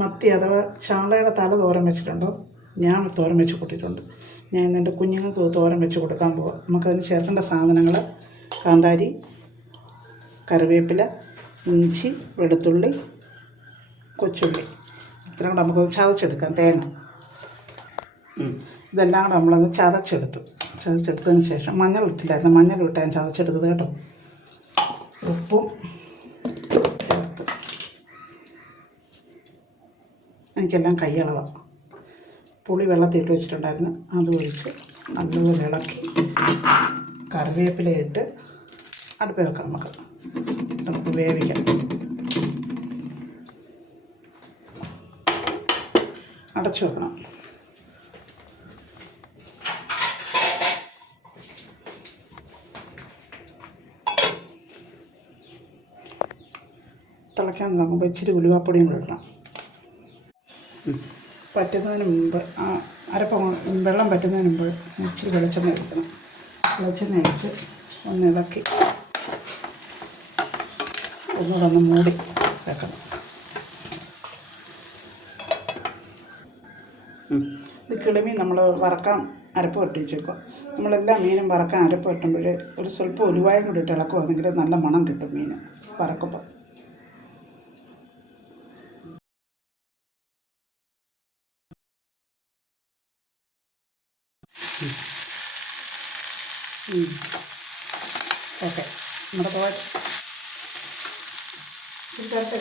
മത്തി അഥവാ ചാളയുടെ തല തോരൻ വെച്ചിട്ടുണ്ടോ? ഞാൻ തോരൻ വെച്ച് കൂട്ടിയിട്ടുണ്ട്. ഞാൻ ഇന്ന് എൻ്റെ കുഞ്ഞുങ്ങൾക്ക് തോരൻ വെച്ച് കൊടുക്കാൻ പോവാം. നമുക്കതിന് ചേർക്കേണ്ട സാധനങ്ങൾ: കാന്താരി, കറിവേപ്പില, ഇഞ്ചി, വെളുത്തുള്ളി, കൊച്ചുള്ളി. ഇത്രയും കൂടെ നമുക്കത് ചതച്ചെടുക്കാം. തേങ്ങ ഇതെല്ലാം കൂടെ നമ്മളത് ചതച്ചെടുത്തതിന് ശേഷം മഞ്ഞൾ ഇട്ടില്ലായിരുന്നു, മഞ്ഞൾ ഇട്ട് ഞാൻ ചതച്ചെടുത്തത് കേട്ടോ. ഉപ്പും ചേർത്ത് എനിക്കെല്ലാം കൈയളവാണ്. പുളി വെള്ളത്തിയിട്ട് വെച്ചിട്ടുണ്ടായിരുന്നു, അത് ഒഴിച്ച് നല്ലപോലെ ഇളക്കി കറിവേപ്പില ഇട്ട് അടുപ്പിൽ വെക്കാം. നമുക്ക് വേവിക്കാം. അടച്ചു വെക്കണം. തിളയ്ക്കാൻ നോക്കുമ്പോൾ ഇച്ചിരി ഉലുവാപ്പൊടിയും കൂടെ ഇടണം. പറ്റുന്നതിന് മുമ്പ് വെള്ളം പറ്റുന്നതിന് മുമ്പ് ഇച്ചിരി വെളിച്ചെണ്ണ എടുക്കണം. വെളിച്ചെണ്ണ എടുത്ത് ഒന്ന് ഇളക്കി ഒന്നുകൂടെ ഒന്ന് മൂടി വെക്കണം. ഇത് കിളിമീൻ നമ്മൾ വറക്കാൻ അരപ്പ് വെട്ടിച്ചേക്കുക. നമ്മളെല്ലാ മീനും വറക്കാൻ അരപ്പ് വെട്ടുമ്പോൾ ഒരു സ്വല്പം ഉലുവായും കൂടി ഇട്ട് ഇളക്കുവാണെങ്കിൽ നല്ല മണം കിട്ടും മീൻ വറക്കുമ്പോൾ. ഓക്കെ, നമ്മുടെ തോരൻ ചേർത്ത്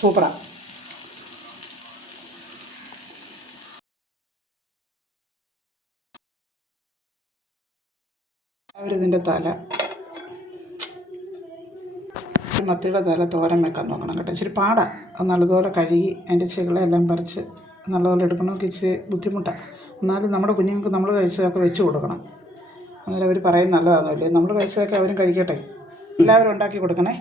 സൂപ്പറാണ്. അവരിതിൻ്റെ തല, മത്തിയുടെ തല തോരൻ വെക്കാൻ നോക്കണം കേട്ടോ. ഇച്ചിരി പാടാണ്. അത് നല്ലതുപോലെ കഴുകി അതിൻ്റെ ചെകിളെല്ലാം പറിച്ച് നല്ലപോലെ എടുക്കണമെങ്കിൽ ഇച്ചിരി ബുദ്ധിമുട്ടാണ്. എന്നാലും നമ്മുടെ കുഞ്ഞുങ്ങൾക്ക് നമ്മൾ കഴിച്ചതൊക്കെ വെച്ച് കൊടുക്കണം. അന്നേരം അവർ പറയും നല്ലതാണെന്നല്ലേ. നമ്മൾ കഴിച്ചതൊക്കെ അവരും കഴിക്കട്ടെ. എല്ലാവരും ഉണ്ടാക്കി കൊടുക്കണേ.